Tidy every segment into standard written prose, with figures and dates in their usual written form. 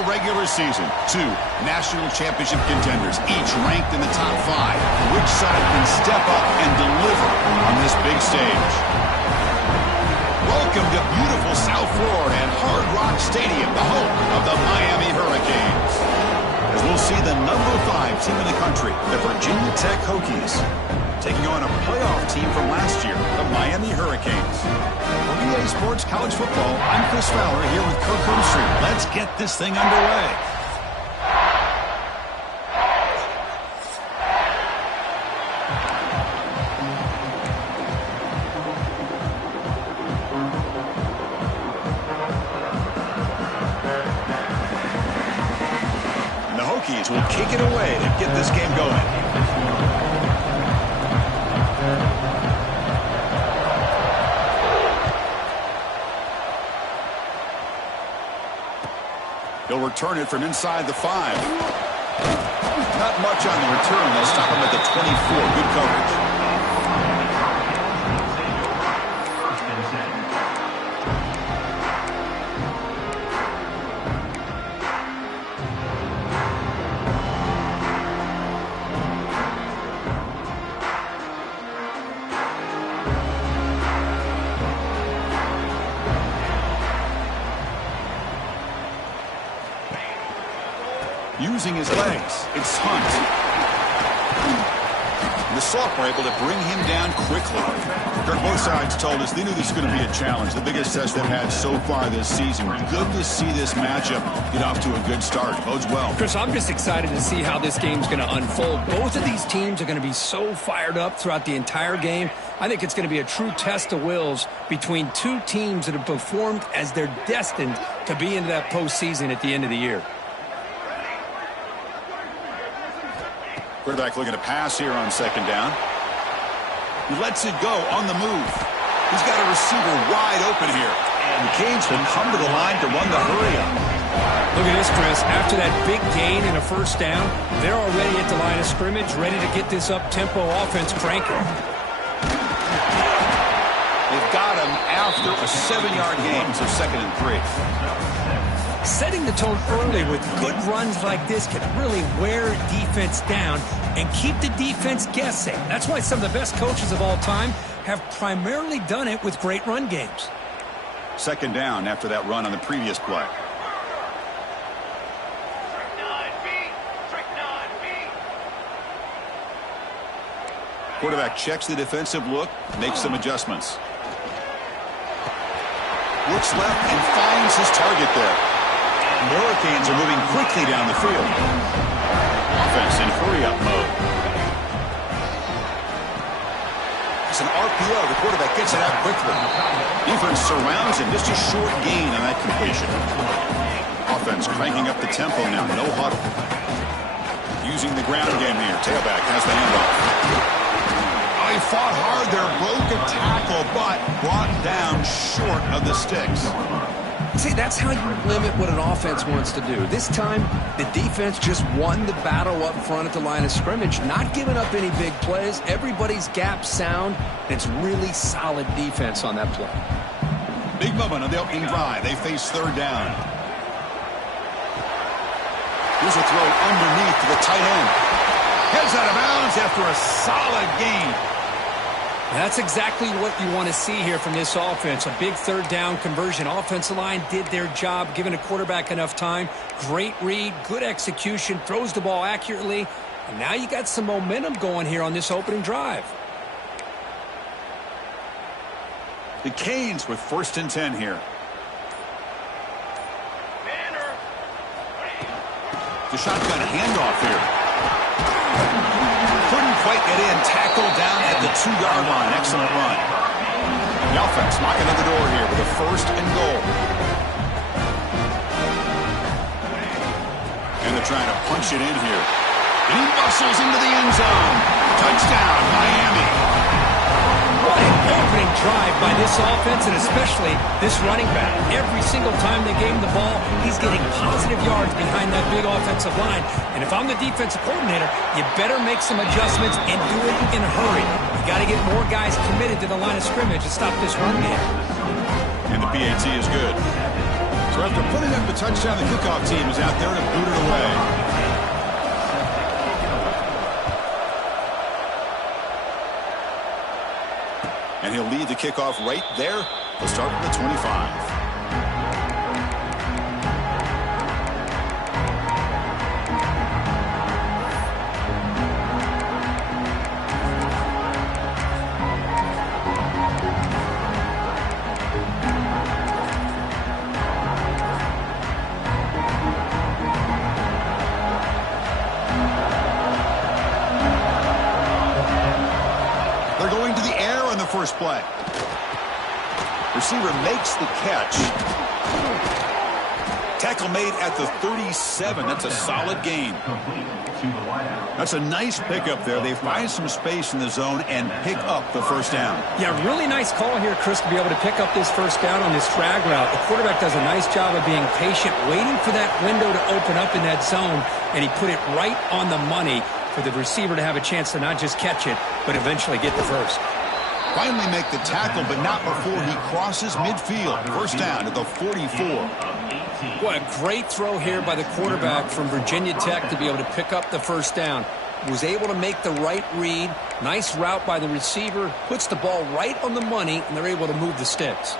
the regular season. Two national championship contenders, each ranked in the top 5. Which side can step up and deliver on this big stage? Welcome to beautiful South Florida and Hard Rock Stadium, the home of the Miami Hurricanes. As we'll see the number 5 team in the country, the Virginia Tech Hokies, taking on a playoff team from last year, the Miami Hurricanes. For EA Sports College Football, I'm Chris Fowler here with Kirk Herbstreit. Let's get this thing underway. And the Hokies will kick it away to get this game going. He'll return it from inside the 5. Not much on the return. They'll stop him at the 24. Good coverage. Using his legs, it's Hunt. And the sophomore able to bring him down quickly. Both sides told us they knew this was going to be a challenge, the biggest test they've had so far this season. Good to see this matchup get off to a good start. Bodes well. Chris, I'm just excited to see how this game's going to unfold. Both of these teams are going to be so fired up throughout the entire game. I think it's going to be a true test of wills between two teams that have performed as they're destined to be into that postseason at the end of the year. Quarterback looking to pass here on second down. He lets it go on the move. He's got a receiver wide open here. And the Canes will come to the line to run the hurry up. Look at this, Chris. After that big gain and a first down, they're already at the line of scrimmage, ready to get this up-tempo offense cranking. They've got him after a 7-yard gain, so 2nd and 3. Setting the tone early with good runs like this can really wear defense down and keep the defense guessing. That's why some of the best coaches of all time have primarily done it with great run games. 2nd down after that run on the previous play. Quarterback checks the defensive look, makes some adjustments. Looks left and finds his target there. The Hurricanes are moving quickly down the field. Offense in hurry-up mode. It's an RPO. The quarterback gets it out quickly. Defense surrounds him. Just a short gain on that completion. Offense cranking up the tempo now. No huddle. Using the ground game here. Tailback has the handoff. He fought hard there. Broke a tackle, but brought down short of the sticks. See, that's how you limit what an offense wants to do. This time, the defense just won the battle up front at the line of scrimmage, not giving up any big plays. Everybody's gap sound. It's really solid defense on that play. Big moment on the opening drive. They face 3rd down. Here's a throw underneath to the tight end. Heads out of bounds after a solid gain. That's exactly what you want to see here from this offense. A big 3rd down conversion. Offensive line did their job, giving a quarterback enough time. Great read, good execution, throws the ball accurately. And now you got some momentum going here on this opening drive. The Canes with 1st and 10 here. The shotgun handoff here. Couldn't quite get in. Tackled down at the 2-yard line. Excellent run. The offense knocking on the door here with a 1st and goal. And they're trying to punch it in here. And he muscles into the end zone. Touchdown, Miami. What an opening drive by this offense, and especially this running back. Every single time they gave him the ball, he's getting positive yards behind that big offensive line. And if I'm the defensive coordinator, you better make some adjustments and do it in a hurry. You got to get more guys committed to the line of scrimmage to stop this run game. And the PAT is good. So So after putting up the touchdown, the kickoff team is out there to boot it away. And he'll lead the kickoff right there. He'll start from the 25. First play. Receiver makes the catch. Tackle made at the 37. That's a solid gain. That's a nice pickup there. They find some space in the zone and pick up the first down. Yeah, really nice call here, Chris, to be able to pick up this first down on this drag route. The quarterback does a nice job of being patient, waiting for that window to open up in that zone, and he put it right on the money for the receiver to have a chance to not just catch it, but eventually get the first. Finally make the tackle, but not before he crosses midfield. First down at the 44. What a great throw here by the quarterback from Virginia Tech to be able to pick up the first down. Was able to make the right read. Nice route by the receiver. Puts the ball right on the money, and they're able to move the sticks.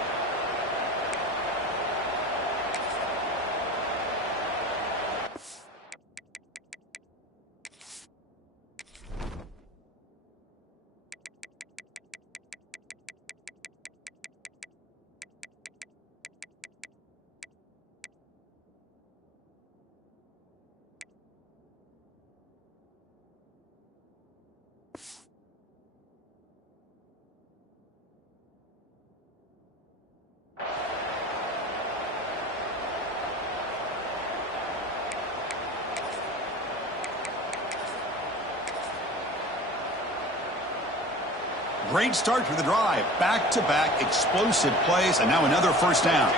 Great start to the drive. Back-to-back explosive plays, and now another first down.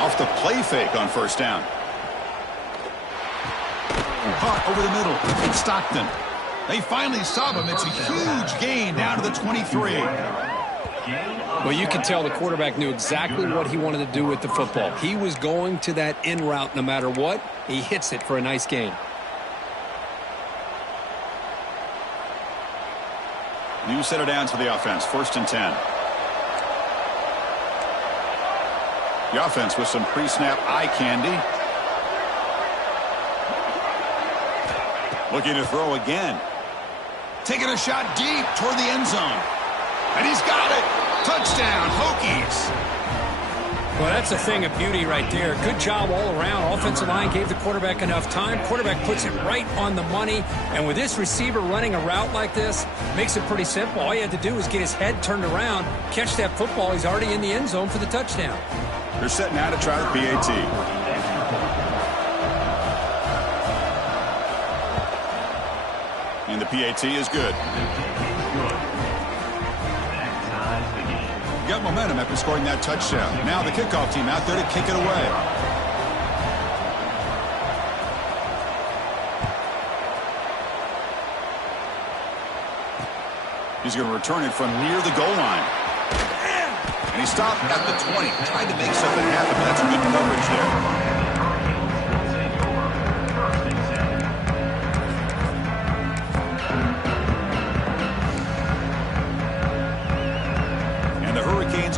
Off the play fake on first down. Caught over the middle. It's Stockton. They finally stop him. It's a huge gain down to the 23. Well, you can tell the quarterback knew exactly what he wanted to do with the football. He was going to that in route no matter what. He hits it for a nice gain. New set of downs for the offense. First and 10. The offense with some pre-snap eye candy. Looking to throw again. Taking a shot deep toward the end zone. And he's got it. Touchdown, Hokies. Well, that's a thing of beauty right there. Good job all around. Offensive line gave the quarterback enough time. Quarterback puts it right on the money. And with this receiver running a route like this, makes it pretty simple. All you had to do is get his head turned around, catch that football. He's already in the end zone for the touchdown. They're setting out to try the PAT. And the PAT is good. Got momentum after scoring that touchdown. Now the kickoff team out there to kick it away. He's going to return it from near the goal line. And he stopped at the 20. Tried to make something happen, but that's good coverage there.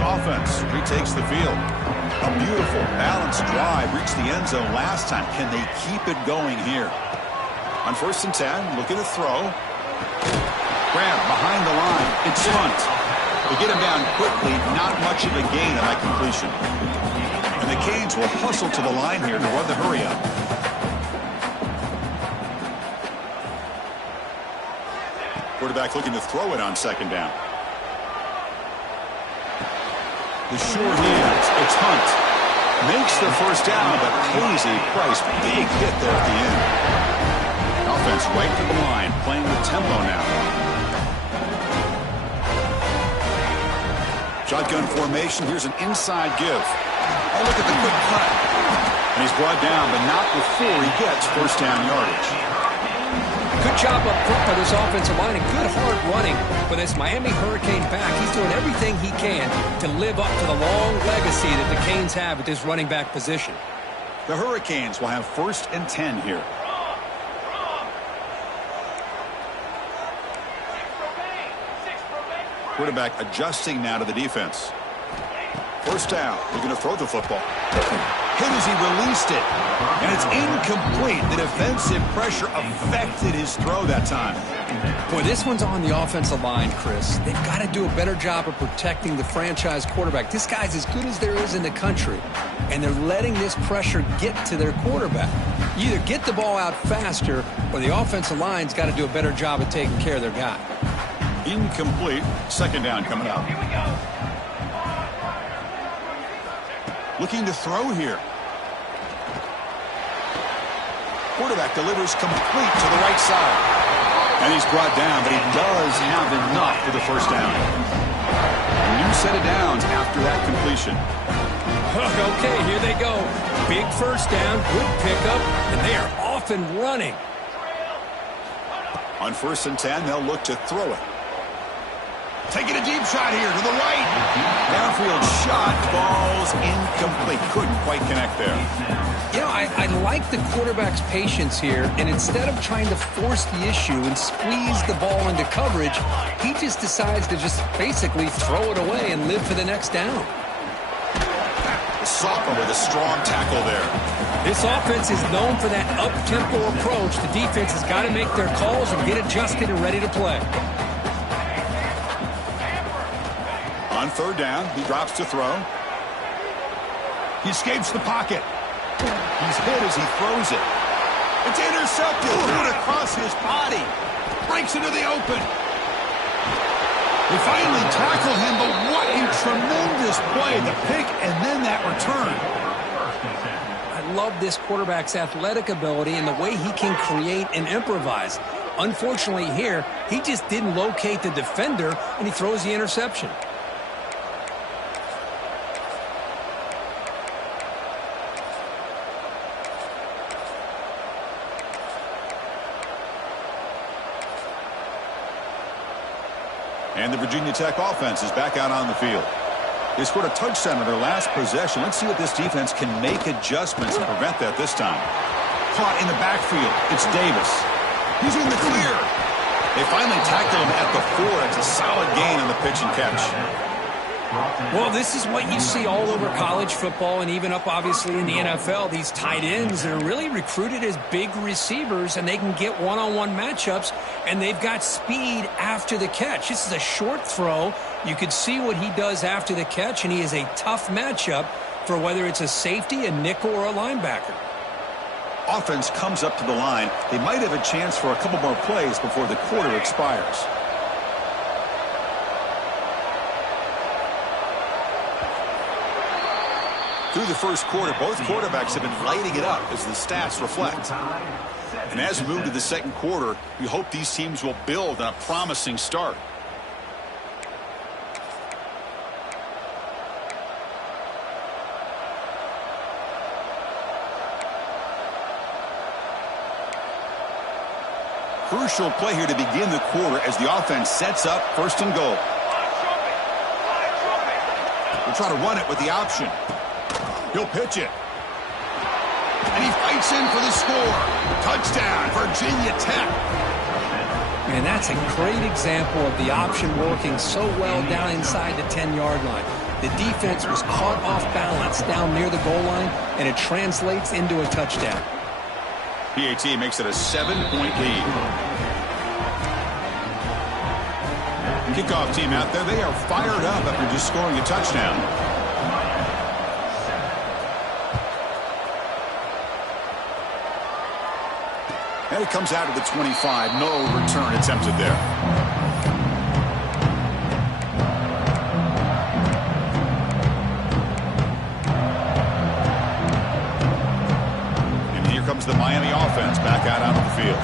Offense retakes the field. A beautiful, balanced drive. Reached the end zone last time. Can they keep it going here? On first and 10, looking to throw. Grab behind the line. It's Hunt. They get him down quickly. Not much of a gain on that completion. And the Canes will hustle to the line here to run the hurry up. Quarterback looking to throw it on second down. The short hands. It's Hunt. Makes the first down, but pays a price. Big hit there at the end. Offense right to the line, playing with tempo now. Shotgun formation. Here's an inside give. Oh, look at the quick cut. And he's brought down, but not before he gets first down yardage. Good job up front by this offensive line and good hard running for this Miami Hurricane back. He's doing everything he can to live up to the long legacy that the Canes have at this running back position. The Hurricanes will have 1st and 10 here. Quarterback adjusting now to the defense. 1st down. He's going to throw the football. Hit as he released it. And it's incomplete. The defensive pressure affected his throw that time. Boy, this one's on the offensive line, Chris. They've got to do a better job of protecting the franchise quarterback. This guy's as good as there is in the country. And they're letting this pressure get to their quarterback. You either get the ball out faster or the offensive line's got to do a better job of taking care of their guy. Incomplete. 2nd down coming up. Looking to throw here. Quarterback delivers complete to the right side. And he's brought down, but he does have enough for the 1st down. A new set of downs after that completion. Okay, here they go. Big 1st down, good pickup, and they are off and running. On 1st and 10, they'll look to throw it. Taking a deep shot here to the right. Downfield shot falls incomplete. Couldn't quite connect there. You know, I like the quarterback's patience here, and instead of trying to force the issue and squeeze the ball into coverage, he just decides to just basically throw it away and live for the next down. The sophomore with a strong tackle there. This offense is known for that up-tempo approach. The defense has got to make their calls and get adjusted and ready to play. On 3rd down, he drops to throw. He escapes the pocket. He's hit as he throws it. It's intercepted. Threw it across his body. Breaks into the open. They finally tackle him, but what a tremendous play. The pick and then that return. I love this quarterback's athletic ability and the way he can create and improvise. Unfortunately here, he just didn't locate the defender, and he throws the interception. And the Virginia Tech offense is back out on the field. They scored a touchdown on their last possession. Let's see what this defense can make adjustments and prevent that this time. Caught in the backfield. It's Davis. He's in the clear. They finally tackled him at the 4. It's a solid gain on the pitch and catch. Well, this is what you see all over college football and even up, obviously, in the NFL. These tight ends are really recruited as big receivers, and they can get one-on-one matchups, and they've got speed after the catch. This is a short throw. You can see what he does after the catch, and he is a tough matchup for whether it's a safety, a nickel, or a linebacker. Offense comes up to the line. They might have a chance for a couple more plays before the quarter expires. Through the 1st quarter, both quarterbacks have been lighting it up as the stats reflect. And as we move to the 2nd quarter, we hope these teams will build on a promising start. Crucial play here to begin the quarter as the offense sets up 1st and goal. We'll try to run it with the option. He'll pitch it. And he fights in for the score. Touchdown, Virginia Tech. Man, that's a great example of the option working so well down inside the 10-yard line. The defense was caught off balance down near the goal line, and it translates into a touchdown. PAT makes it a 7-point lead. Kickoff team out there, they are fired up after just scoring a touchdown. And it comes out to the 25. No return attempted there. And here comes the Miami offense back out onto the field.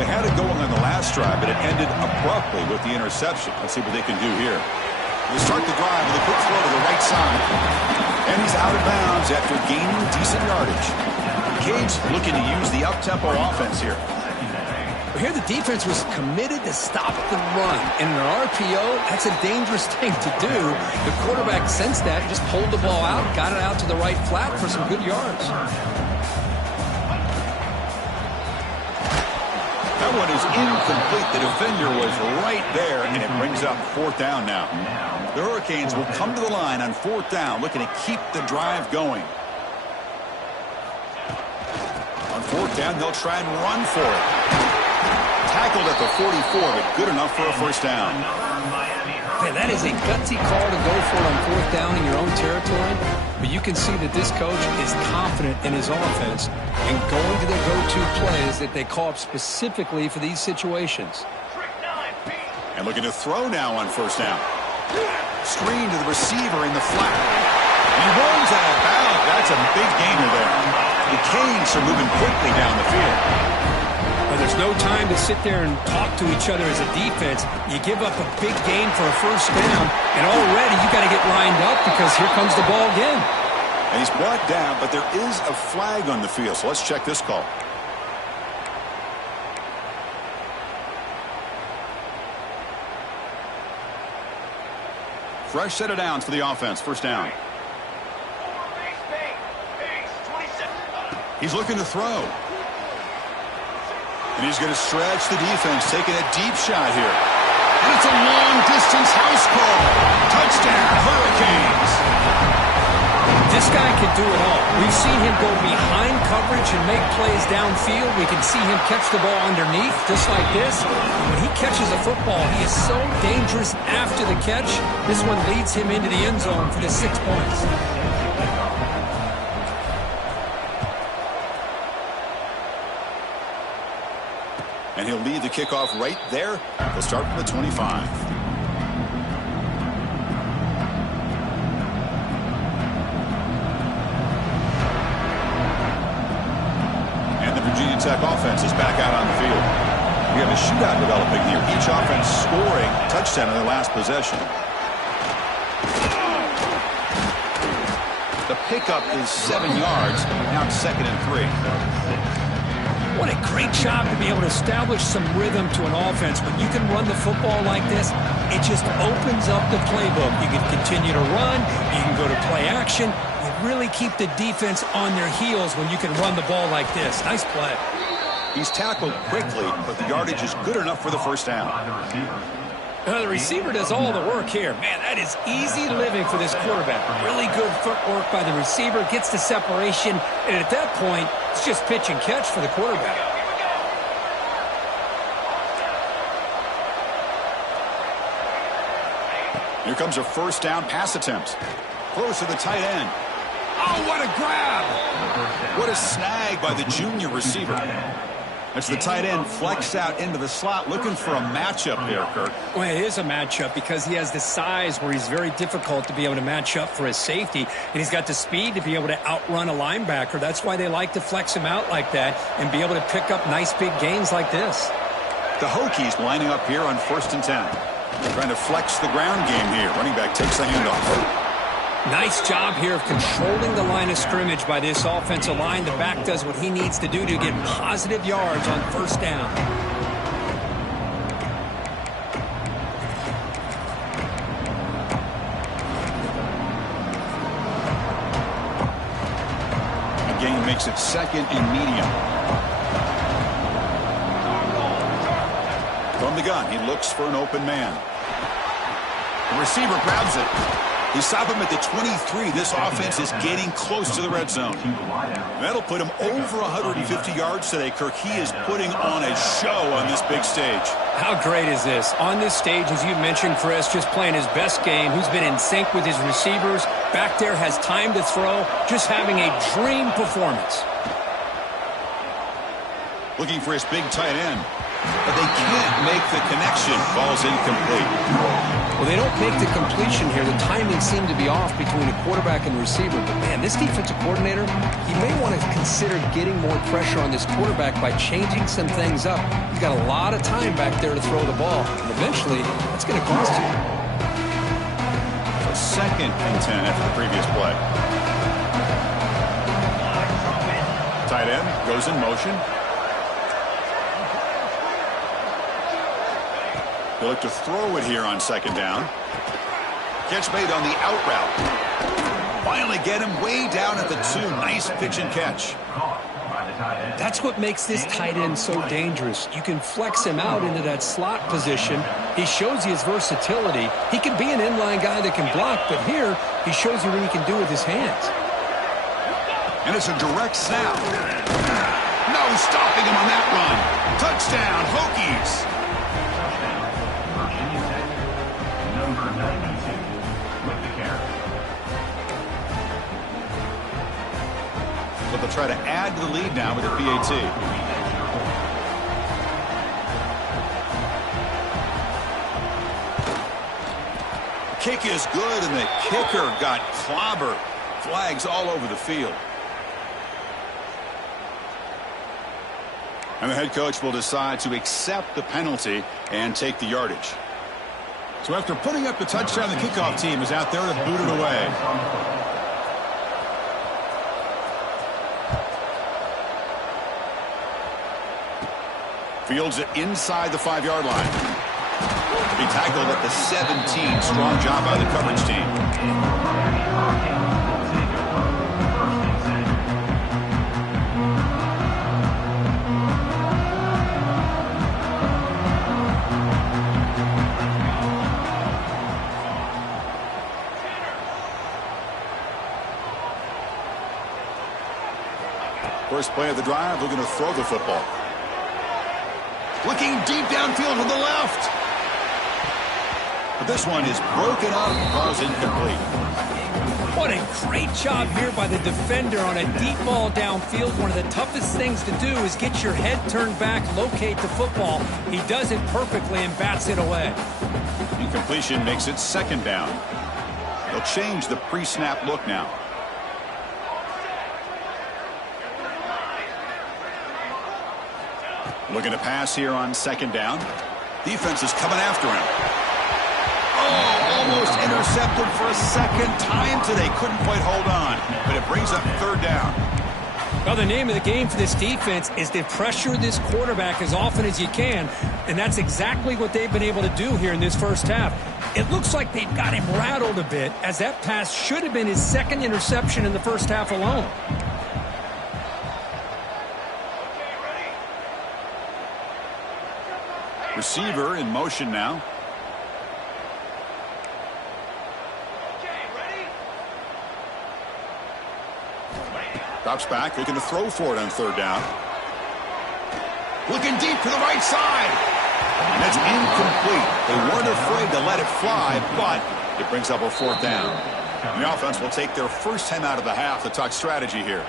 They had it going on the last drive, but it ended abruptly with the interception. Let's see what they can do here. They start the drive with a quick throw to the right side. And he's out of bounds after gaining decent yardage. Canes looking to use the up-tempo offense here. Here the defense was committed to stop the run. In an RPO, that's a dangerous thing to do. The quarterback sensed that, just pulled the ball out, got it out to the right flat for some good yards. That one is incomplete. The defender was right there, and it brings up 4th down now. The Hurricanes will come to the line on 4th down, looking to keep the drive going. On 4th down, they'll try and run for it. Tackled at the 44, but good enough for a 1st down. Man, that is a gutsy call to go for it on 4th down in your own territory. But you can see that this coach is confident in his offense and going to their go-to plays that they call up specifically for these situations. And looking to throw now on 1st down. Screen to the receiver in the flat. And he runs out of bounds. That's a big gainer there. The Canes are moving quickly down the field. Well, there's no time to sit there and talk to each other as a defense. You give up a big gain for a 1st down, and already you got to get lined up because here comes the ball again. And he's brought down, but there is a flag on the field, so let's check this call. Fresh set of downs for the offense. 1st down. He's looking to throw. And he's going to stretch the defense, taking a deep shot here. And it's a long-distance house call. Touchdown, Hurricanes. This guy can do it all. We've seen him go behind coverage and make plays downfield. We can see him catch the ball underneath, just like this. When he catches a football, he is so dangerous after the catch. This one leads him into the end zone for the 6 points. And he'll lead the kickoff right there. They'll start from the 25. And the Virginia Tech offense is back out on the field. We have a shootout developing here. Each offense scoring a touchdown in their last possession. The pickup is 7 yards. Now it's 2nd and 3. What a great job to be able to establish some rhythm to an offense. When you can run the football like this, it just opens up the playbook. You can continue to run. You can go to play action. You really keep the defense on their heels when you can run the ball like this. Nice play. He's tackled quickly, but the yardage is good enough for the 1st down. The receiver does all the work here. Man, that is easy living for this quarterback. Really good footwork by the receiver, gets the separation, and at that point, it's just pitch and catch for the quarterback. Here comes a 1st down pass attempt. Close to the tight end. Oh, what a grab! What a snag by the junior receiver. As the tight end flexed out into the slot, looking for a matchup there, Kirk. Well, it is a matchup because he has the size where he's very difficult to be able to match up for his safety, and he's got the speed to be able to outrun a linebacker. That's why they like to flex him out like that and be able to pick up nice big gains like this. The Hokies lining up here on 1st and 10. Trying to flex the ground game here. Running back takes the handoff. Nice job here of controlling the line of scrimmage by this offensive line. The back does what he needs to do to get positive yards on 1st down. The gain makes it 2nd and medium. From the gun, he looks for an open man. The receiver grabs it. They stop him at the 23. This offense is getting close to the red zone. That'll put him over 150 yards today, Kirk. He is putting on a show on this big stage. How great is this? On this stage, as you mentioned, Chris, just playing his best game. He's been in sync with his receivers. Back there has time to throw. Just having a dream performance. Looking for his big tight end. But they can't make the connection. Ball's incomplete. Well, they don't make the completion here. The timing seemed to be off between a quarterback and receiver. But, man, this defensive coordinator, he may want to consider getting more pressure on this quarterback by changing some things up. He's got a lot of time back there to throw the ball. And eventually, that's going to cost you. So 2nd and 10 after the previous play. Tight end goes in motion. They look to throw it here on second down. Catch made on the out route. Finally get him way down at the 2. Nice pitch and catch. That's what makes this tight end so dangerous. You can flex him out into that slot position. He shows you his versatility. He can be an inline guy that can block, but here he shows you what he can do with his hands. And it's a direct snap. No stopping him on that run. Touchdown, Hokies. Number 92 with the carry. But they'll try to add to the lead now with a PAT. Kick is good, and the kicker got clobbered. Flags all over the field. And the head coach will decide to accept the penalty and take the yardage. So after putting up the touchdown, the kickoff team is out there to boot it away. Fields it inside the 5-yard line. He tackled at the 17. Strong job by the coverage team. First play of the drive, looking to throw the football. Looking deep downfield to the left. But this one is broken up and calls incomplete. What a great job here by the defender on a deep ball downfield. One of the toughest things to do is get your head turned back, locate the football. He does it perfectly and bats it away. Incompletion makes it second down. They'll change the pre-snap look now. Looking to pass here on second down. Defense is coming after him. Oh, almost intercepted for a second time today. Couldn't quite hold on, but it brings up third down. Well, the name of the game for this defense is to pressure this quarterback as often as you can, and that's exactly what they've been able to do here in this first half. It looks like they've got him rattled a bit, as that pass should have been his second interception in the first half alone. Receiver in motion now. Drops back, looking to throw for it on third down. Looking deep to the right side. And that's incomplete. They weren't afraid to let it fly, but it brings up a fourth down. And the offense will take their first time out of the half to talk strategy here.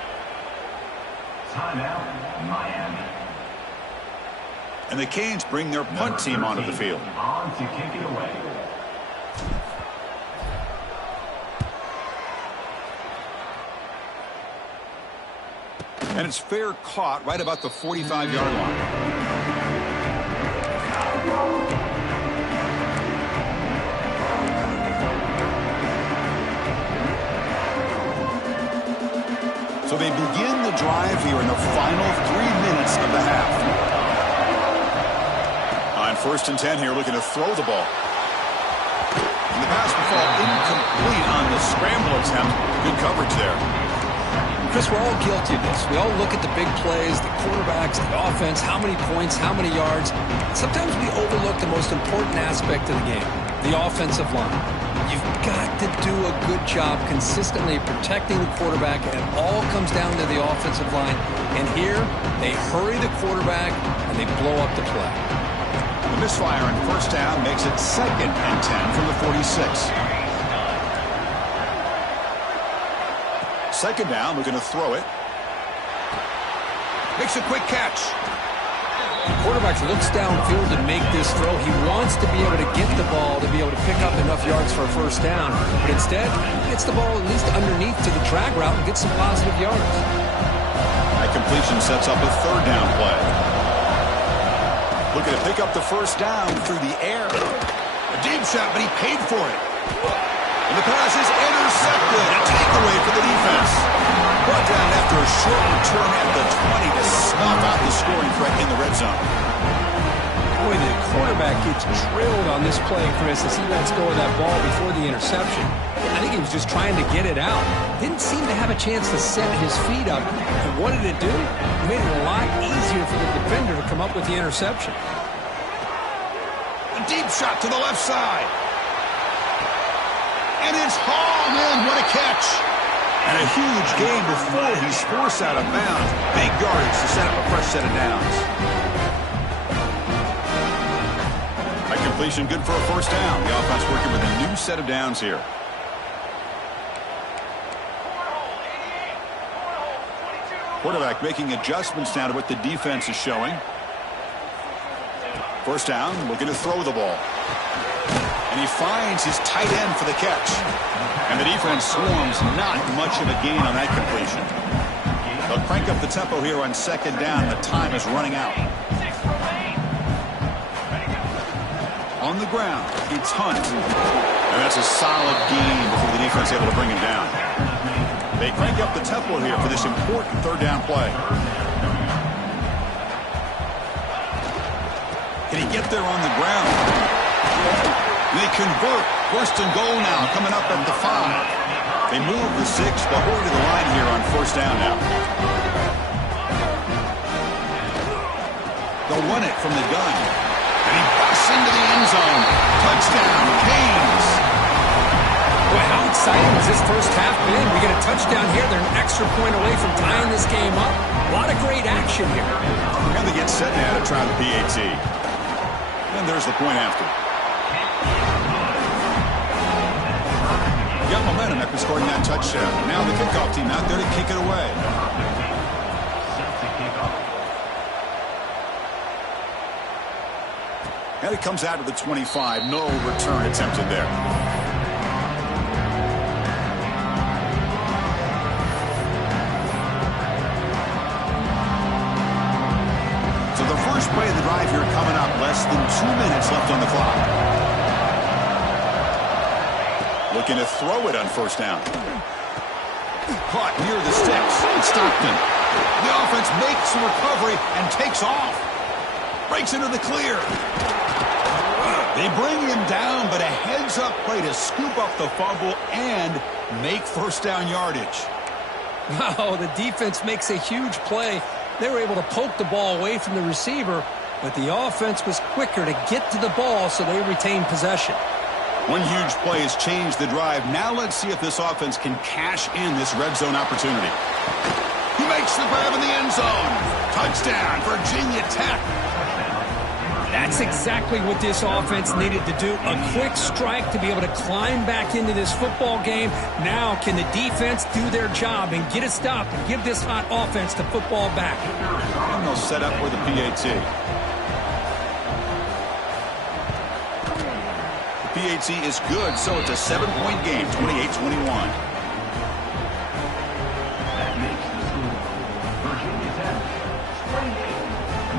Timeout, Miami. And the Canes bring their punt team onto the field. On to kick it away. And it's fair caught right about the 45-yard line. So they begin the drive here in the final 3 minutes of the half. On 1st and 10 here, looking to throw the ball. And the pass will fall incomplete on the scramble attempt. Good coverage there. Chris, we're all guilty of this. We all look at the big plays, the quarterbacks, the offense, how many points, how many yards. Sometimes we overlook the most important aspect of the game, the offensive line. You've got to do a good job consistently protecting the quarterback, and it all comes down to the offensive line. And here, they hurry the quarterback, and they blow up the play. The misfire on first down makes it 2nd and 10 from the 46. Second down, we're going to throw it. Makes a quick catch. The quarterback looks downfield to make this throw. He wants to be able to get the ball to be able to pick up enough yards for a first down. But instead, he gets the ball at least underneath to the drag route and gets some positive yards. That completion sets up a third down play. Looking to pick up the first down through the air. A deep shot, but he paid for it. And the pass is intercepted. A takeaway for the defense. Brought down after a short return at the 20 to snuff out the scoring threat in the red zone. Boy, the quarterback gets drilled on this play, Chris, as he lets go of that ball before the interception. I think he was just trying to get it out. Didn't seem to have a chance to set his feet up. And what did it do? It made it a lot easier for the defender to come up with the interception. A deep shot to the left side. And it's hauled in. What a catch. And a huge gain before he's forced out of bounds. Big yardage to set up a fresh set of downs. That completion good for a first down. The offense working with a new set of downs here. Quarterback making adjustments now to what the defense is showing. First down, looking to throw the ball. And he finds his tight end for the catch. And the defense swarms, not much of a gain on that completion. They'll crank up the tempo here on second down. The time is running out. On the ground, it's Hunt. And that's a solid gain before the defense is able to bring him down. They crank up the tempo here for this important third down play. Can he get there on the ground? They convert. First and goal now, coming up at the 5. They move the 6, but hurry to the line here on first down now. They'll run it from the gun. And he busts into the end zone. Touchdown, Canes. Boy, how exciting has this first half been? We get a touchdown here. They're an extra point away from tying this game up. A lot of great action here. And they get set now to try the PAT. And there's the point after. Got momentum after scoring that touchdown. Now the kickoff team out there to kick it away. And it comes out to the 25. No return attempted there. So the first play of the drive here coming up. Less than 2 minutes left on the clock. Looking to throw it on first down. Caught near the sticks. It's Stockton. The offense makes a recovery and takes off. Breaks into the clear. They bring him down, but a heads-up play to scoop up the fumble and make first down yardage. Wow, the defense makes a huge play. They were able to poke the ball away from the receiver, but the offense was quicker to get to the ball, so they retained possession. One huge play has changed the drive. Now let's see if this offense can cash in this red zone opportunity. He makes the grab in the end zone. Touchdown, Virginia Tech. That's exactly what this offense needed to do. A quick strike to be able to climb back into this football game. Now can the defense do their job and get a stop and give this hot offense the football back? And they'll set up for the PAT. PAT is good, so it's a 7-point game, 28-21. That makes the score Virginia Tech 28,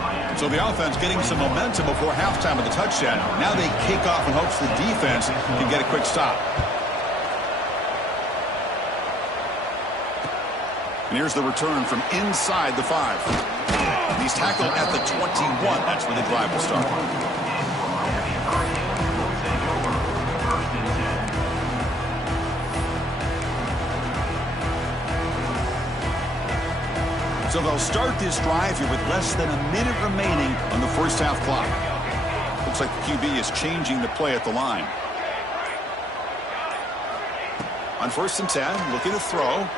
Miami. So the offense getting some momentum before halftime of the touchdown. Now they kick off in hopes the defense can get a quick stop. And here's the return from inside the 5. He's tackled at the 21. That's where the drive will start. So they'll start this drive here with less than a minute remaining on the first half clock. Looks like the QB is changing the play at the line. On first and 10, looking to throw.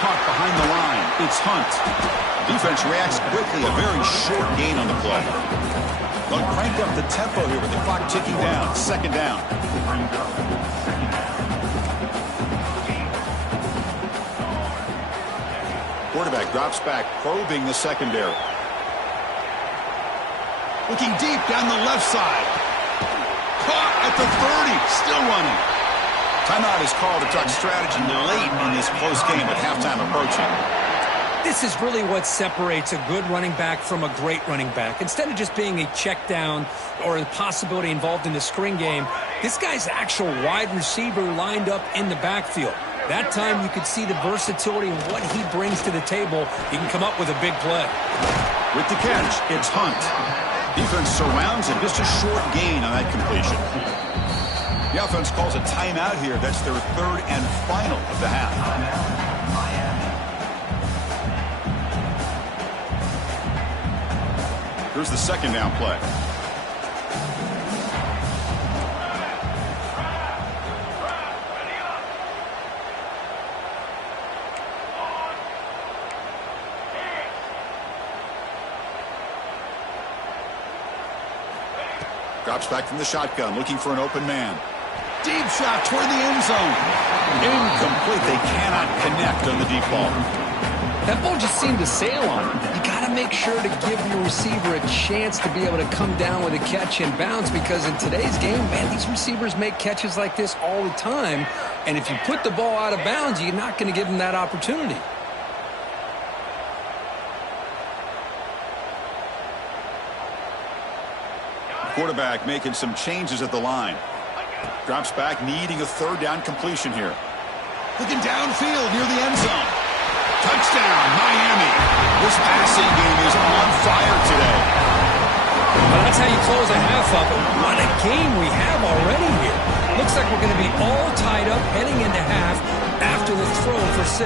Caught behind the line. It's Hunt. Defense reacts quickly. A very short gain on the play. They'll crank up the tempo here with the clock ticking down. Second down. Quarterback drops back, probing the secondary. Looking deep down the left side. Caught at the 30, still running. Timeout is called to talk strategy late in this close game with halftime approaching. This is really what separates a good running back from a great running back. Instead of just being a check down or a possibility involved in the screen game, this guy's actual wide receiver lined up in the backfield. That time you could see the versatility and what he brings to the table. He can come up with a big play. With the catch, it's Hunt. Defense surrounds him. Just a short gain on that completion. The offense calls a timeout here. That's their third and final of the half. Here's the second down play. Drops back from the shotgun, looking for an open man. Deep shot toward the end zone. Incomplete. They cannot connect on the deep ball. That ball just seemed to sail on him. You got to make sure to give your receiver a chance to be able to come down with a catch and bounce, because in today's game, man, these receivers make catches like this all the time. And if you put the ball out of bounds, you're not going to give them that opportunity. Quarterback making some changes at the line. Drops back, needing a third down completion here. Looking downfield near the end zone. Touchdown, Miami. This passing game is on fire today. Well, that's how you close a half up. What a game we have already here. Looks like we're going to be all tied up heading into half after the throw for 6.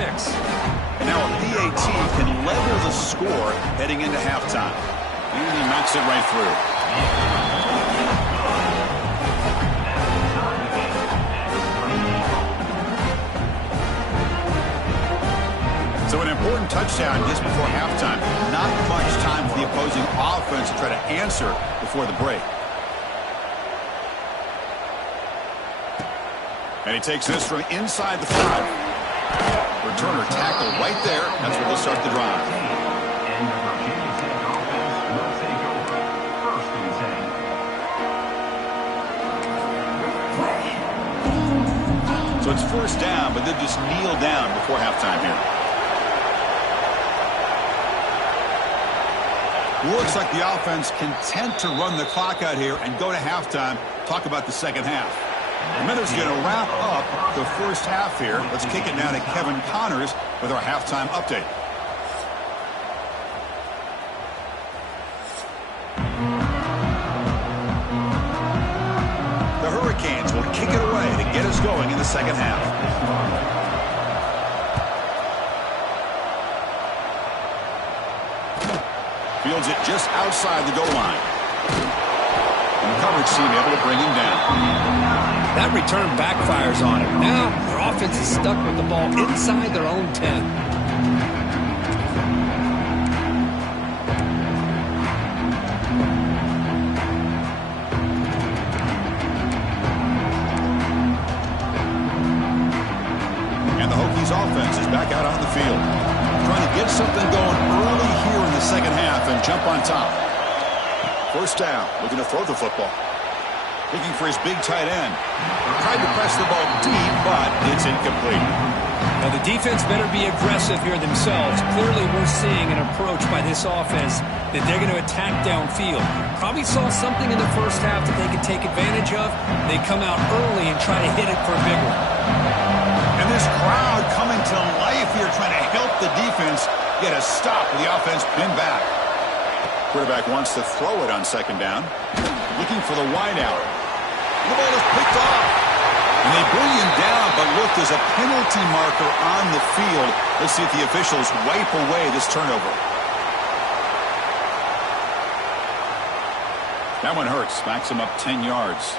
And now a PAT can level the score heading into halftime. And he knocks it right through. So an important touchdown just before halftime. Not much time for the opposing offense to try to answer before the break. And he takes this from inside the 5. Returner tackled right there. That's where they'll start the drive. So it's first down, but they just kneel down before halftime here. Looks like the offense content to run the clock out here and go to halftime. Talk about the second half. The Miners going to wrap up the first half here. Let's kick it now to Kevin Connors with our halftime update. The Hurricanes will kick it away to get us going in the second half. Fields it just outside the goal line. And the coverage team able to bring him down. That return backfires on him. Now their offense is stuck with the ball inside their own 10. Offense is back out on the field, trying to get something going early here in the second half and jump on top. First down, looking to throw the football. Looking for his big tight end. Tried to press the ball deep, but it's incomplete. Now the defense better be aggressive here themselves. Clearly we're seeing an approach by this offense that they're going to attack downfield. Probably saw something in the first half that they could take advantage of. They come out early and try to hit it for a big one. And this crowd coming to life here, trying to help the defense get a stop with the offense pinned back. Quarterback wants to throw it on second down. Looking for the wideout. The ball is picked off. And they bring him down, but look, there's a penalty marker on the field. Let's see if the officials wipe away this turnover. That one hurts. Backs him up 10 yards.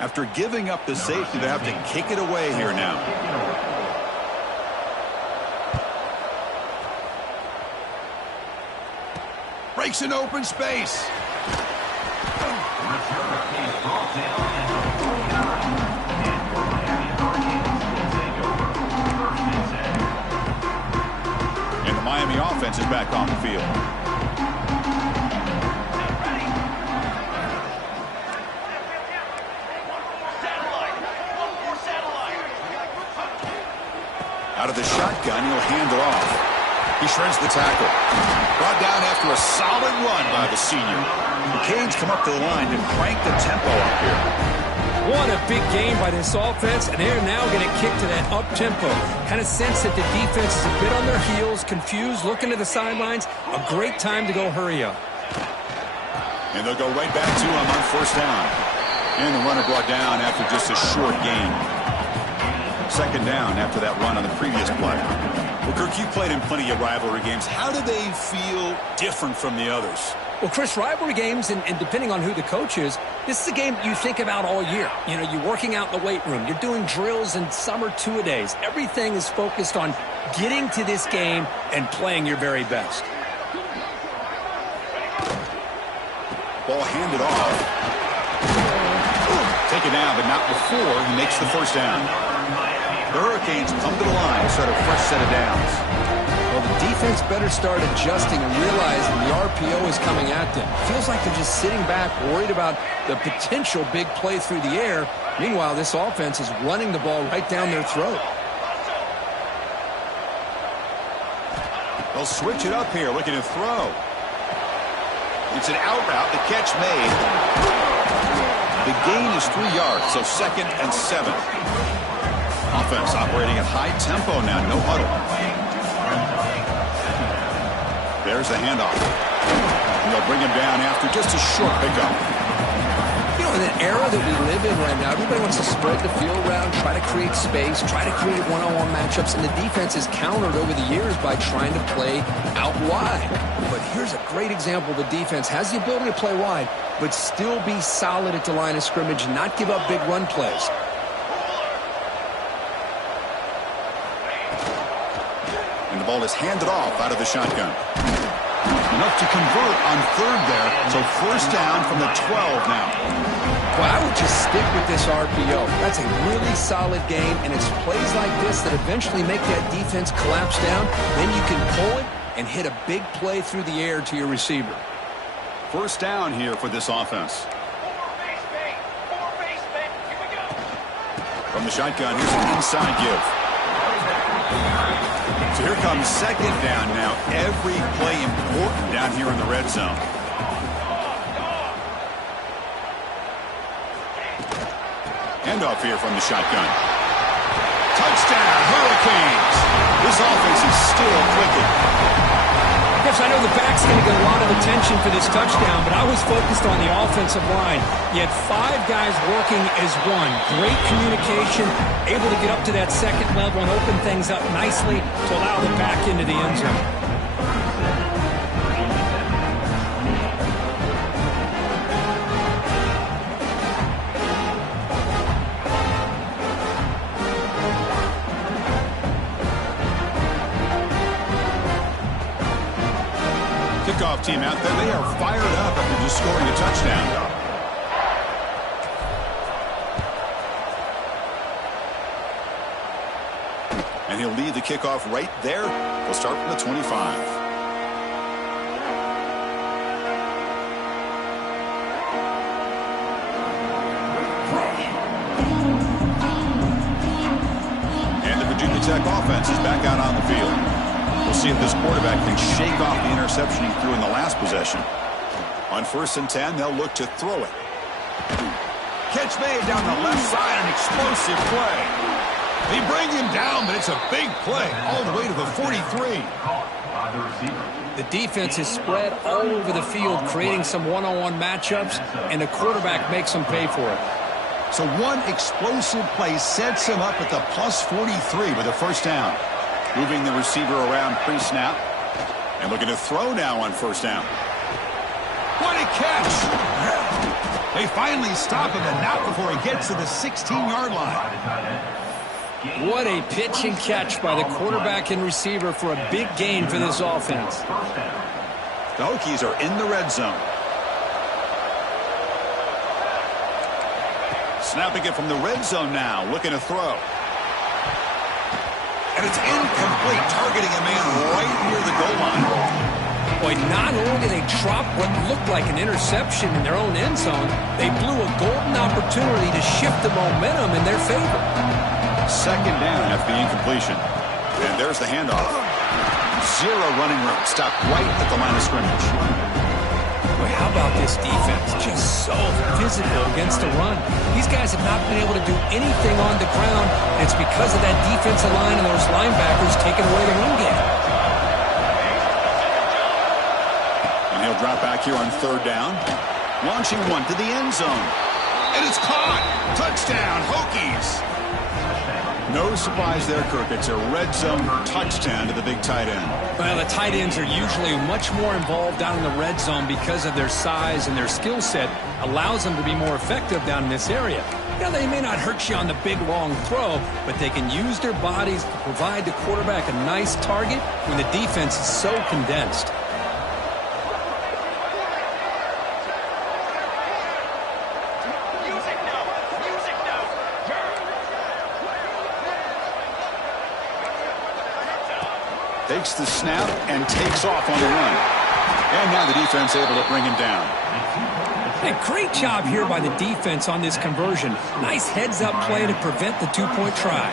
After giving up the safety, they have to kick it away here now. Breaks an open space. And the Miami offense is back on the field. Out of the shotgun, he'll hand it off. He shreds the tackle. Brought down after a solid run by the senior. The Canes come up to the line to crank the tempo up here. What a big game by this offense, and they're now going to kick to that up-tempo. Kind of sense that the defense is a bit on their heels, confused, looking to the sidelines. A great time to go hurry up. And they'll go right back to him on first down. And the runner brought down after just a short gain. Second down after that run on the previous play. Well, Kirk, you played in plenty of rivalry games. How do they feel different from the others? Well, Chris, rivalry games, and depending on who the coach is, this is a game you think about all year. You know, you're working out in the weight room. You're doing drills and some are two-a-days. Everything is focused on getting to this game and playing your very best. Ball handed off. Taken down, but not before he makes the first down. The Hurricanes come to the line, start a fresh set of downs. Well, the defense better start adjusting and realizing the RPO is coming at them. Feels like they're just sitting back, worried about the potential big play through the air. Meanwhile, this offense is running the ball right down their throat. They'll switch it up here, looking to throw. It's an out route, the catch made. The gain is 3 yards, so 2nd and 7. Offense operating at high tempo now, no huddle. There's the handoff. And they'll bring him down after just a short pickup. You know, in an era that we live in right now, everybody wants to spread the field around, try to create space, try to create one-on-one matchups, and the defense is countered over the years by trying to play out wide. But here's a great example. The defense has the ability to play wide, but still be solid at the line of scrimmage, not give up big run plays. And the ball is handed off out of the shotgun. Enough to convert on 3rd there, so first down from the 12 now. Well, I would just stick with this RPO. That's a really solid game, and it's plays like this that eventually make that defense collapse down. Then you can pull it and hit a big play through the air to your receiver. First down here for this offense. From the shotgun, here's an inside give. So here comes 2nd down now. Every play important down here in the red zone. Handoff here from the shotgun. Touchdown, Hurricanes. This offense is still clicking. Yes, I know the back's going to get a lot of attention for this touchdown, but I was focused on the offensive line. You had 5 guys working as one. Great communication, able to get up to that 2nd level and open things up nicely to allow the back into the end zone. Kickoff team out there, they are fired up after just scoring a touchdown. And he'll lead the kickoff right there. We'll start from the 25. And the Virginia Tech offense is back out on the field. We'll see if this quarterback can shake off the interception he threw in the last possession. On 1st and 10, they'll look to throw it. Catch made down the left side, an explosive play. They bring him down, but it's a big play all the way to the 43. The defense is spread all over the field, creating some one-on-one matchups, and the quarterback makes them pay for it. So one explosive play sets him up at the plus 43 with a first down. Moving the receiver around pre-snap. And looking to throw now on first down. What a catch! They finally stop him, and not before he gets to the 16-yard line. What a pitch and catch by the quarterback and receiver for a big gain for this offense. The Hokies are in the red zone. Snapping it from the red zone now, looking to throw. And it's incomplete, targeting a man right near the goal line. Boy, not only did they drop what looked like an interception in their own end zone, they blew a golden opportunity to shift the momentum in their favor. 2nd down after the incompletion. And there's the handoff. Zero running room. Stopped right at the line of scrimmage. Boy, how about this defense? Just so physical against the run. These guys have not been able to do anything on the ground. And it's because of that defensive line and those linebackers taking away the run game. And he'll drop back here on third down. Launching one to the end zone. And it's caught. Touchdown, Hokies. No surprise there, Kirk. It's a red zone touchdown to the big tight end. Well, the tight ends are usually much more involved down in the red zone because of their size, and their skill set allows them to be more effective down in this area. Now, they may not hurt you on the big, long throw, but they can use their bodies to provide the quarterback a nice target when the defense is so condensed. Takes the snap and takes off on the run. And now the defense able to bring him down. A great job here by the defense on this conversion. Nice heads-up play to prevent the two-point try.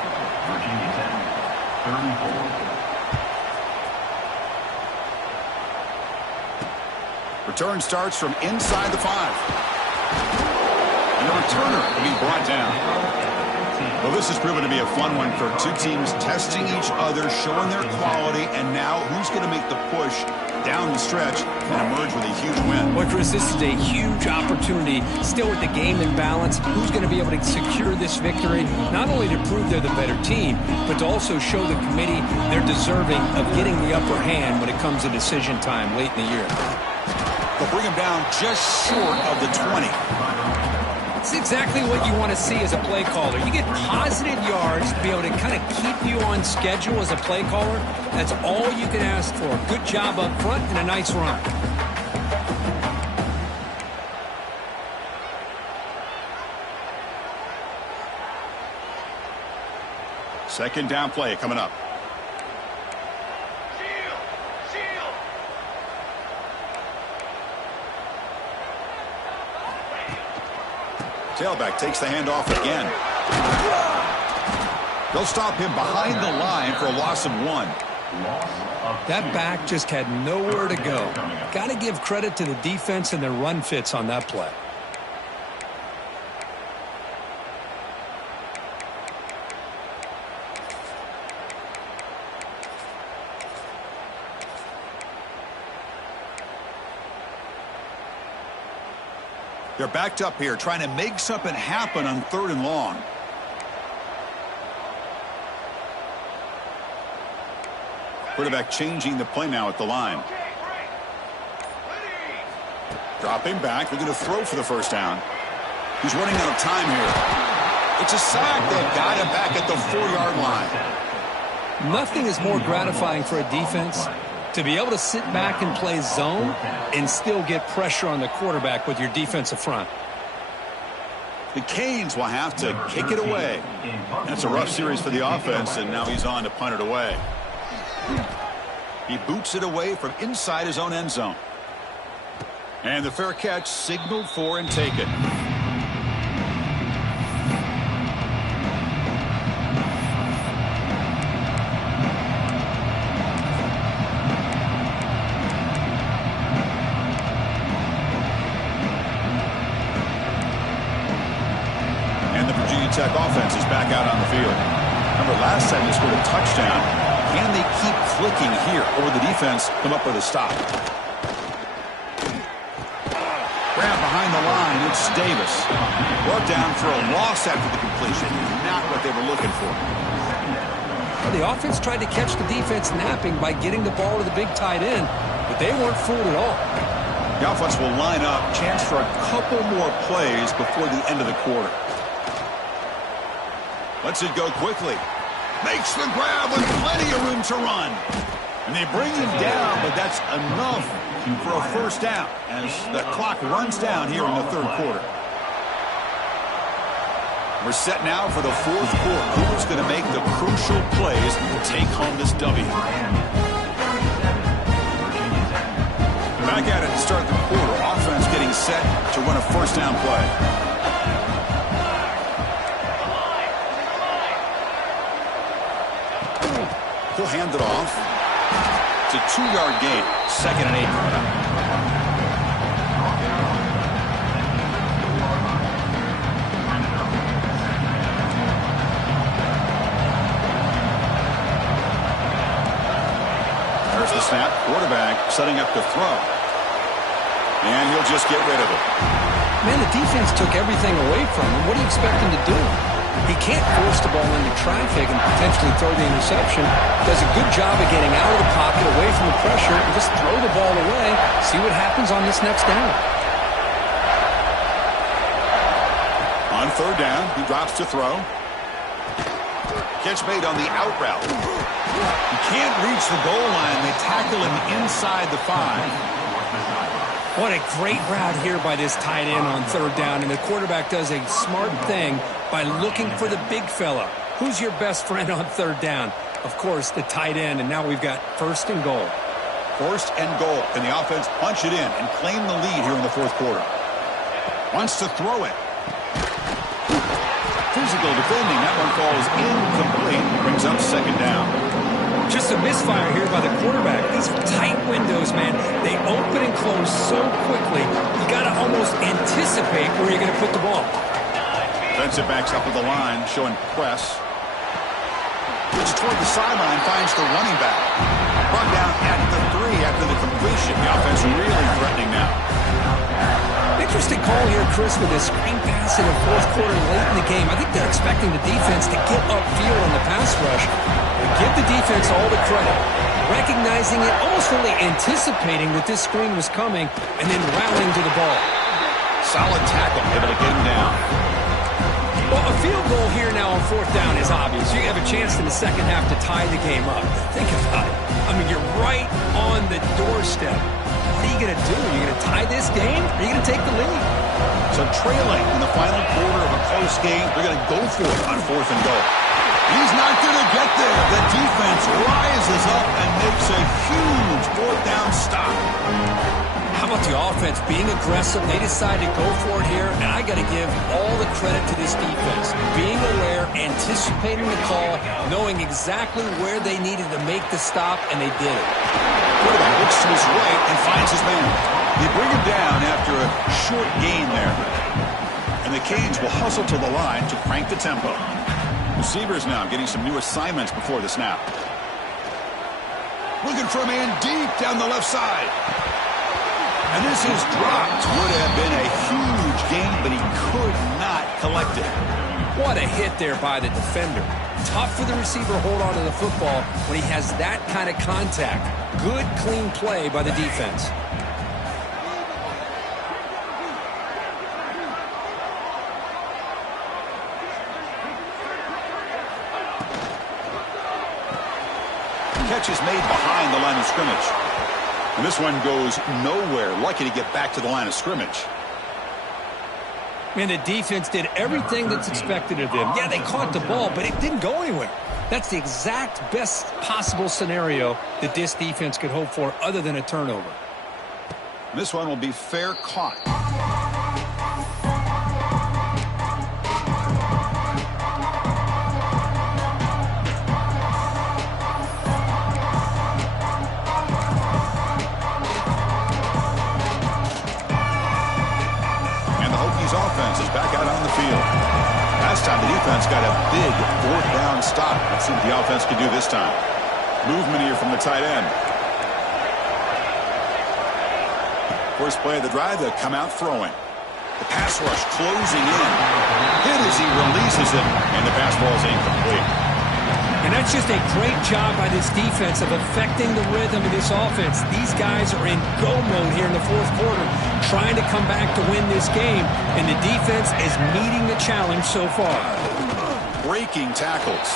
Virginia Tech, 34. Return starts from inside the 5. And the returner will be brought down. Well, this has proven to be a fun one for two teams testing each other, showing their quality, and now who's going to make the push down the stretch and emerge with a huge win. Well, Chris, this is a huge opportunity, still with the game in balance. Who's going to be able to secure this victory, not only to prove they're the better team, but to also show the committee they're deserving of getting the upper hand when it comes to decision time late in the year. They'll bring him down just short of the 20. It's exactly what you want to see as a play caller. You get positive yards to be able to kind of keep you on schedule as a play caller. That's all you can ask for. Good job up front and a nice run. Second down play coming up. Tailback takes the handoff again. They'll stop him behind the line for a loss of 1. That back just had nowhere to go. Got to give credit to the defense and their run fits on that play. They're backed up here, trying to make something happen on 3rd and long. Quarterback changing the play now at the line. Dropping back, looking to throw for the first down. He's running out of time here. It's a sack. They've got him back at the 4-yard line. Nothing is more gratifying for a defense to be able to sit back and play zone and still get pressure on the quarterback with your defensive front. The Canes will have to kick it away. That's a rough series for the offense, and now he's on to punt it away. He boots it away from inside his own end zone. And the fair catch signaled for and taken. Tech offense is back out on the field. Remember last time they scored a touchdown. Can they keep clicking here, or will the defense come up with a stop? Grab behind the line. It's Davis. Brought down for a loss after the completion. Not what they were looking for. Well, the offense tried to catch the defense napping by getting the ball to the big tight end, but they weren't fooled at all. The offense will line up. Chance for a couple more plays before the end of the quarter. Lets it go quickly. Makes the grab with plenty of room to run. And they bring him down, but that's enough for a first down as the clock runs down here in the 3rd quarter. We're set now for the 4th quarter. Who's going to make the crucial plays to take home this W? Back at it to start the quarter. Offense getting set to run a first down play. He'll hand it off. It's a 2-yard gain. 2nd and 8 coming up. There's the snap. Quarterback setting up to throw. And he'll just get rid of it. Man, the defense took everything away from him. What do you expect him to do? He can't force the ball into traffic and potentially throw the interception. Does a good job of getting out of the pocket, away from the pressure, and just throw the ball away. See what happens on this next down. On 3rd down, he drops to throw. Catch made on the out route. He can't reach the goal line. They tackle him inside the 5. What a great route here by this tight end on 3rd down, and the quarterback does a smart thing by looking for the big fella. Who's your best friend on 3rd down? Of course, the tight end, and now we've got 1st and goal. 1st and goal. Can the offense punch it in and claim the lead here in the 4th quarter? Wants to throw it. Physical defending. That one falls incomplete. Brings up 2nd down. Just a misfire here by the quarterback. These tight windows, man, they open and close so quickly. You got to almost anticipate where you're going to put the ball. Defensive backs up with the line, showing press. Looks toward the sideline, finds the running back. Brought down at the 3 after the completion. The offense really threatening now. Interesting call here, Chris, with this screen pass in the 4th quarter late in the game. I think they're expecting the defense to get upfield on the pass rush. Give the defense all the credit. Recognizing it, almost really anticipating that this screen was coming, and then rallying to the ball. Solid tackle, able to get him down. Well, a field goal here now on 4th down is obvious. You have a chance in the second half to tie the game up. Think about it. I mean, you're right on the doorstep. What are you going to do? Are you going to tie this game? Or are you going to take the lead? So trailing in the final quarter of a close game, they're going to go for it on 4th and goal. He's not going to get there. The defense rises up and makes a huge 4th down stop. How about the offense being aggressive? They decide to go for it here, and I got to give all the credit to this defense. Being aware, anticipating the call, knowing exactly where they needed to make the stop, and they did it. Quarterback looks to his right and finds his man. They bring him down after a short gain there. And the Canes will hustle to the line to crank the tempo. Receivers now getting some new assignments before the snap. Looking for a man deep down the left side. And this is dropped. Would have been a huge gain, but he could not collect it. What a hit there by the defender. Tough for the receiver to hold on to the football when he has that kind of contact. Good, clean play by the defense. Catch is made behind the line of scrimmage. And this one goes nowhere. Lucky to get back to the line of scrimmage. Man, the defense did everything that's expected of them. Yeah, they caught the ball, but it didn't go anywhere. That's the exact best possible scenario that this defense could hope for other than a turnover. This one will be fair caught. Offense is back out on the field. Last time the defense got a big 4th down stop. Let's see what the offense can do this time. Movement here from the tight end. First play of the drive, they'll come out throwing. The pass rush closing in. Hit as he releases it, and the pass ball is incomplete. And that's just a great job by this defense of affecting the rhythm of this offense. These guys are in go mode here in the 4th quarter, trying to come back to win this game, and the defense is meeting the challenge so far. Breaking tackles.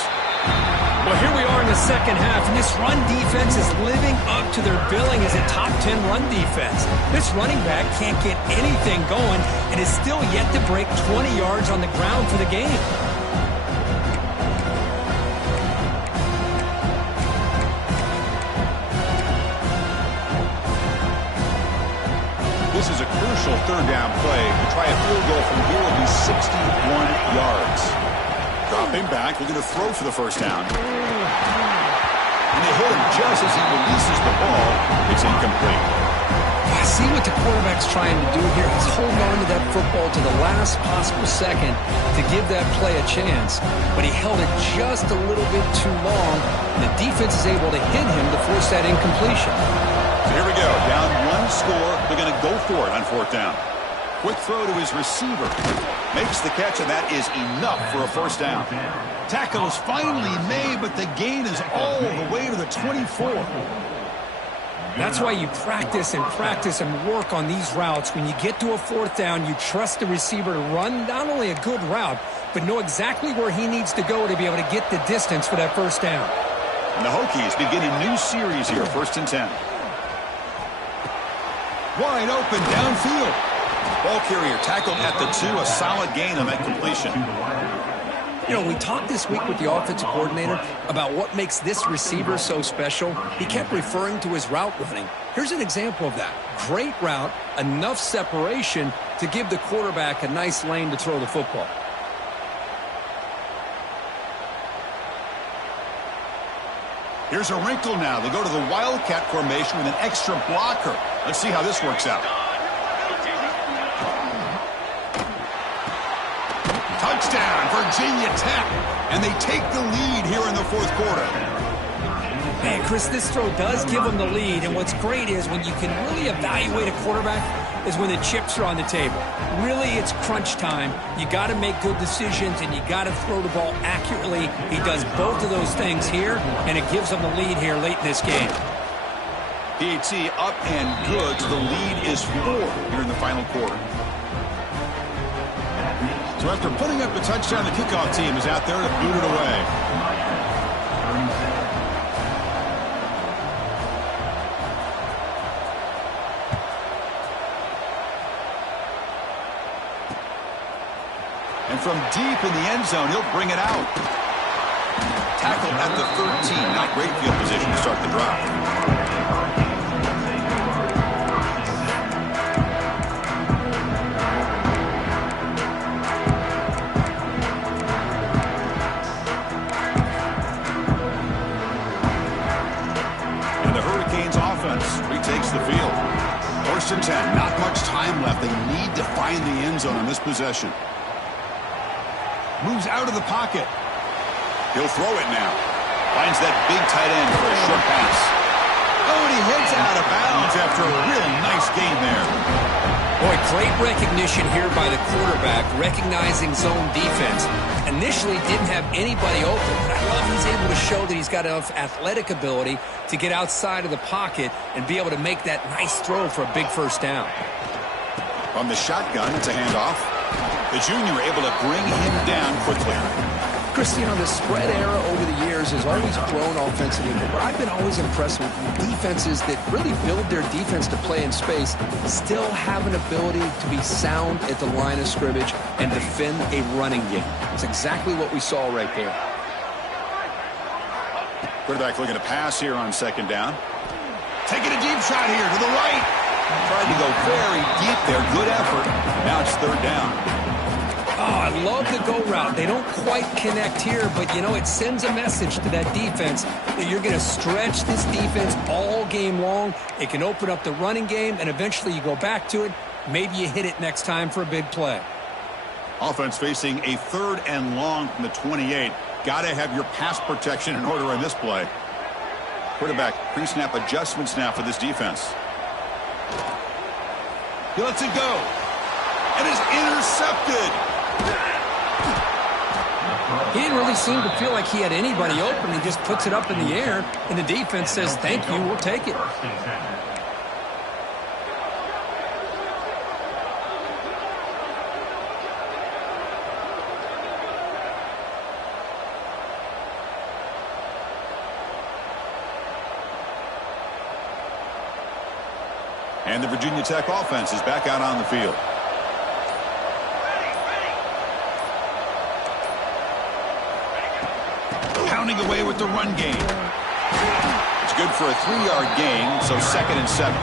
Well, here we are in the second half, and this run defense is living up to their billing as a top 10 run defense. This running back can't get anything going and is still yet to break 20 yards on the ground for the game. This is a crucial 3rd down play. To try a field goal from here will be 61 yards. Dropping back, looking to throw for the 1st down. And they hit him just as he releases the ball. It's incomplete. See what the quarterback's trying to do here. He's holding on to that football to the last possible second to give that play a chance. But he held it just a little bit too long, and the defense is able to hit him to force that incompletion. So here we go. Down one score. They're going to go for it on fourth down. Quick throw to his receiver. Makes the catch, and that is enough for a first down. Tackle is finally made, but the gain is all the way to the 24. That's why you practice and work on these routes. When you get to a fourth down, you trust the receiver to run not only a good route, but know exactly where he needs to go to be able to get the distance for that first down. And the Hokies begin a new series here, 1st and 10. Wide open downfield. Ball carrier tackled at the 2, a solid gain on that completion. You know, we talked this week with the offensive coordinator about what makes this receiver so special. He kept referring to his route running. Here's an example of that. Great route, enough separation to give the quarterback a nice lane to throw the football. Here's a wrinkle now. They go to the Wildcat formation with an extra blocker. Let's see how this works out. Touchdown, Virginia Tech. And they take the lead here in the fourth quarter. Man, Chris, this throw does give them the lead. And what's great is when you can really evaluate a quarterback is when the chips are on the table. Really, it's crunch time. You got to make good decisions, and you got to throw the ball accurately. He does both of those things here, and it gives them the lead here late in this game. PAT up and good. The lead is 4 here in the final quarter. So after putting up a touchdown, the kickoff team is out there to boot it away. And from deep in the end zone, he'll bring it out. Tackle at the 13. Not great field position to start the drive. Retakes the field. 1st and 10. Not much time left. They need to find the end zone on this possession. Moves out of the pocket. He'll throw it now. Finds that big tight end for a short pass. Oh, and he heads out of bounds after a really nice gain there. Boy, great recognition here by the quarterback, recognizing zone defense. Initially didn't have anybody open, but I love he's able to show that he's got enough athletic ability to get outside of the pocket and be able to make that nice throw for a big first down. From the shotgun, it's a handoff. The junior able to bring him down quickly. Cristiano, the spread era over the years has always grown offensively, but I've been always impressed with defenses that really build their defense to play in space, still have an ability to be sound at the line of scrimmage and defend a running game. It's exactly what we saw right there. Quarterback looking to pass here on 2nd down. Taking a deep shot here to the right. Tried to go very deep there. Good effort. Now it's 3rd down. Oh, I love the go route. They don't quite connect here, but, you know, it sends a message to that defense that you're going to stretch this defense all game long. It can open up the running game, and eventually you go back to it. Maybe you hit it next time for a big play. Offense facing a 3rd and long from the 28. Got to have your pass protection in order on this play. Quarterback pre-snap adjustments now for this defense. He lets it go. And is intercepted. He didn't really seem to feel like he had anybody open. He just puts it up in the air, and the defense says, thank you, we'll take it. And the Virginia Tech offense is back out on the field. Pounding away with the run game. It's good for a 3-yard gain, so 2nd and 7.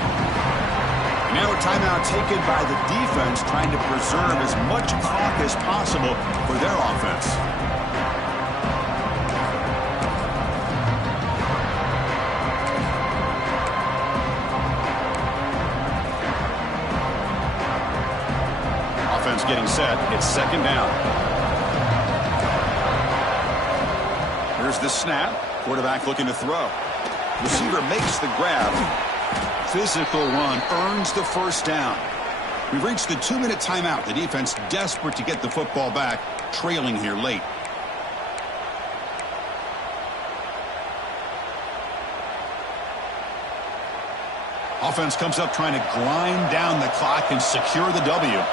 Now a timeout taken by the defense, trying to preserve as much clock as possible for their offense. set. It's second down. Here's the snap. Quarterback looking to throw. Receiver makes the grab. Physical run earns the first down. We've reached the 2-minute timeout. The defense desperate to get the football back, trailing here late. Offense comes up trying to grind down the clock and secure the W.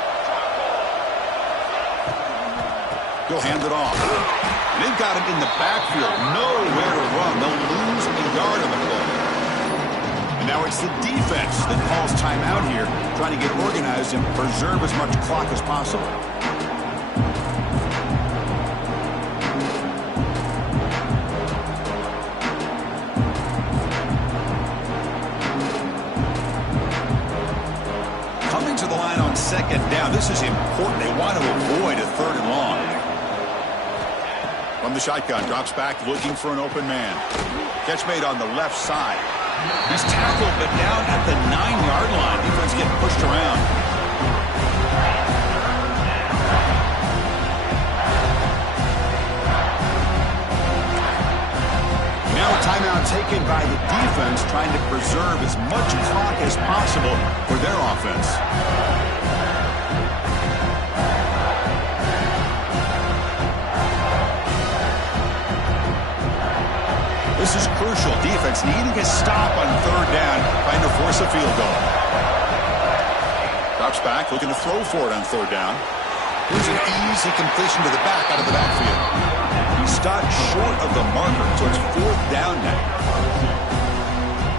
He'll hand it off. And they've got him in the backfield. Nowhere to run. They'll lose a yard on the play. And now it's the defense that calls timeout here, trying to get organized and preserve as much clock as possible. Coming to the line on second down. This is important. They want to avoid a third and long. From the shotgun, drops back looking for an open man. Catch made on the left side. He's tackled, but down at the 9-yard line. Defense getting pushed around. Now a timeout taken by the defense, trying to preserve as much clock as possible for their offense. This is crucial. Defense needing a stop on third down, trying to force a field goal. Drops back, looking to throw for it on third down. Here's an easy completion to the back out of the backfield. He stopped short of the marker, so it's fourth down now.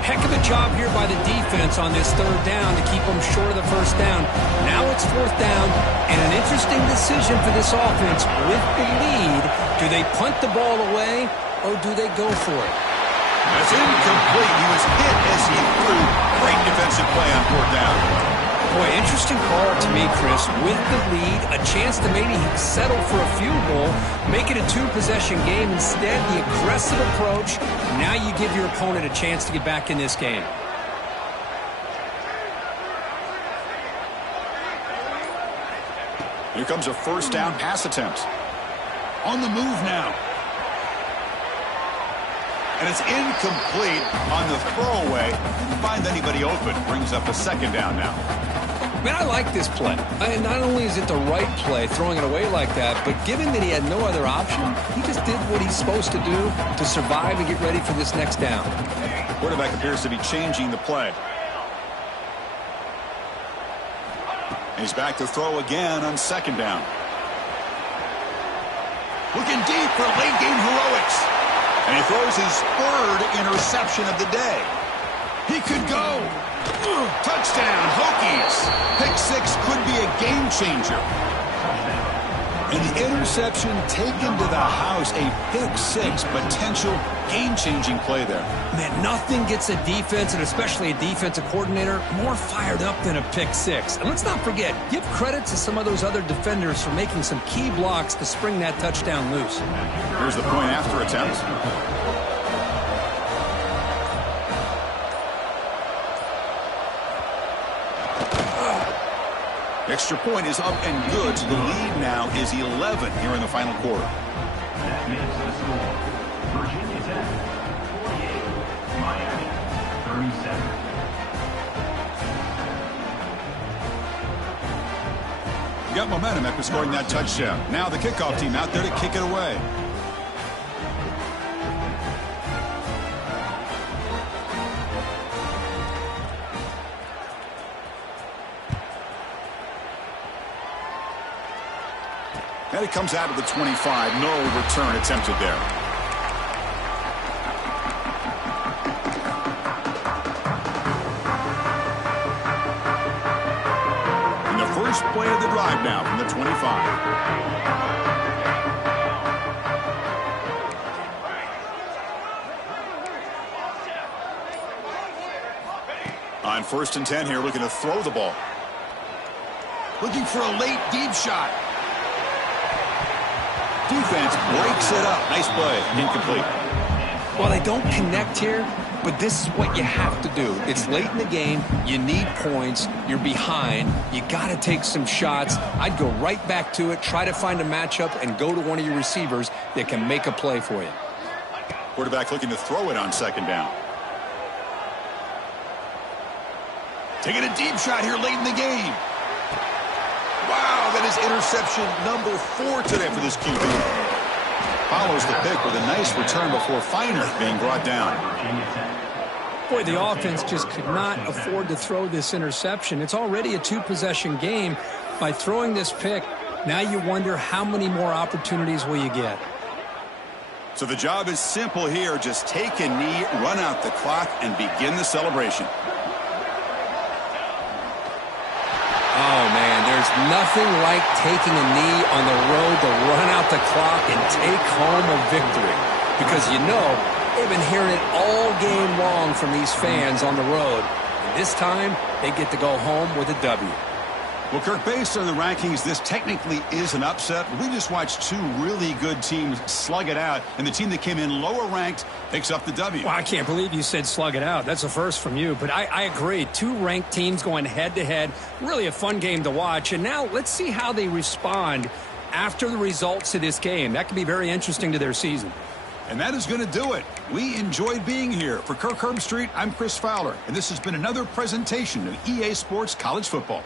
Heck of a job here by the defense on this third down to keep them short of the first down. Now it's fourth down, and an interesting decision for this offense. With the lead, do they punt the ball away, or do they go for it? That's incomplete. He was hit as he threw. Great defensive play on fourth down. Boy, interesting call to me, Chris. With the lead, a chance to maybe settle for a field goal, make it a 2-possession game. Instead, the aggressive approach. Now you give your opponent a chance to get back in this game. Here comes a first down pass attempt. On the move now. And it's incomplete on the throwaway. Didn't find anybody open. Brings up a second down now. Man, I like this play. And not only is it the right play, throwing it away like that, but given that he had no other option, he just did what he's supposed to do to survive and get ready for this next down. Quarterback appears to be changing the play. And he's back to throw again on second down. Looking deep for late game heroics. And he throws his third interception of the day. He could go. Touchdown, Hokies. Pick six could be a game changer. And the interception taken to the house, a pick six, potential game-changing play there. Man, nothing gets a defense, and especially a defensive coordinator, more fired up than a pick six. And let's not forget, give credit to some of those other defenders for making some key blocks to spring that touchdown loose. Here's the point after attempt. Extra point is up and good, so the lead now is 11 here in the final quarter. That makes the score. Virginia Tech, 48. Miami, 37. Got momentum after scoring that touchdown. Now the kickoff team out there to kick it away. And it comes out of the 25. No return attempted there. And the first play of the drive now from the 25. On 1st and 10 here, looking to throw the ball. Looking for a late deep shot. Defense breaks it up. Nice play. Incomplete. While they don't connect here, but this is what you have to do. It's late in the game. You need points. You're behind. You got to take some shots. I'd go right back to it, try to find a matchup, and go to one of your receivers that can make a play for you. Quarterback looking to throw it on second down. Taking a deep shot here late in the game. Wow, that is interception number 4 today for this QB. Follows the pick with a nice return before Feiner being brought down. Boy, the offense just could not afford to throw this interception. It's already a 2-possession game. By throwing this pick, now you wonder how many more opportunities will you get. So the job is simple here. Just take a knee, run out the clock, and begin the celebration. Oh, man, there's nothing like taking a knee on the road to run out the clock and take home a victory. Because you know, they've been hearing it all game long from these fans on the road. And this time, they get to go home with a W. Well, Kirk, based on the rankings, this technically is an upset. We just watched 2 really good teams slug it out, and the team that came in lower ranked picks up the W. Well, I can't believe you said slug it out. That's a first from you. But I agree. 2 ranked teams going head-to-head. Really a fun game to watch. And now let's see how they respond after the results of this game. That could be very interesting to their season. And that is going to do it. We enjoyed being here. For Kirk Herbstreit, I'm Chris Fowler, and this has been another presentation of EA Sports College Football.